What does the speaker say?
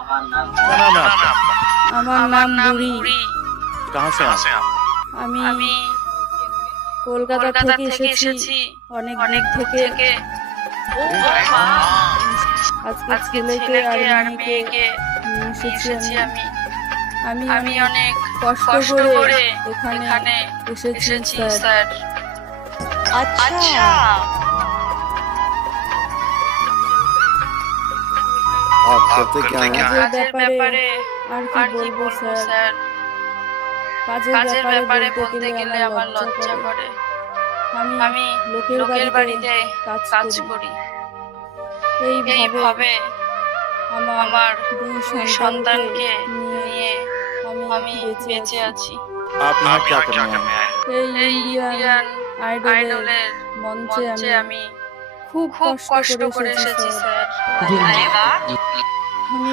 क्या नाम है आपका? আমার নাম বুড়ি। कहाँ से आप? আমি কলকাতা থেকে এসেছি অনেক দূর থেকে। আজকে ছেলেকে আর মেয়েকে নিয়ে এসেছি আমি। আমি অনেক কষ্ট করে এখানে এসেছি স্যার। अच्छा आप करते क्या हैं? কাজের ব্যাপারে আর কি বলবো স্যার, কাজের ব্যাপারে বলতে গেলে আমার লজ্জা করে। আমি লোকের বাড়িতে কাজ করি। এইভাবে আমার দুই সন্তানকে নিয়ে আমি বেঁচে আছি। आप यहाँ क्या करने आए? এই ইন্ডিয়ান আইডলের মঞ্চে আমি খুব কষ্ট করে এসেছি স্যার। अरे वाह আমি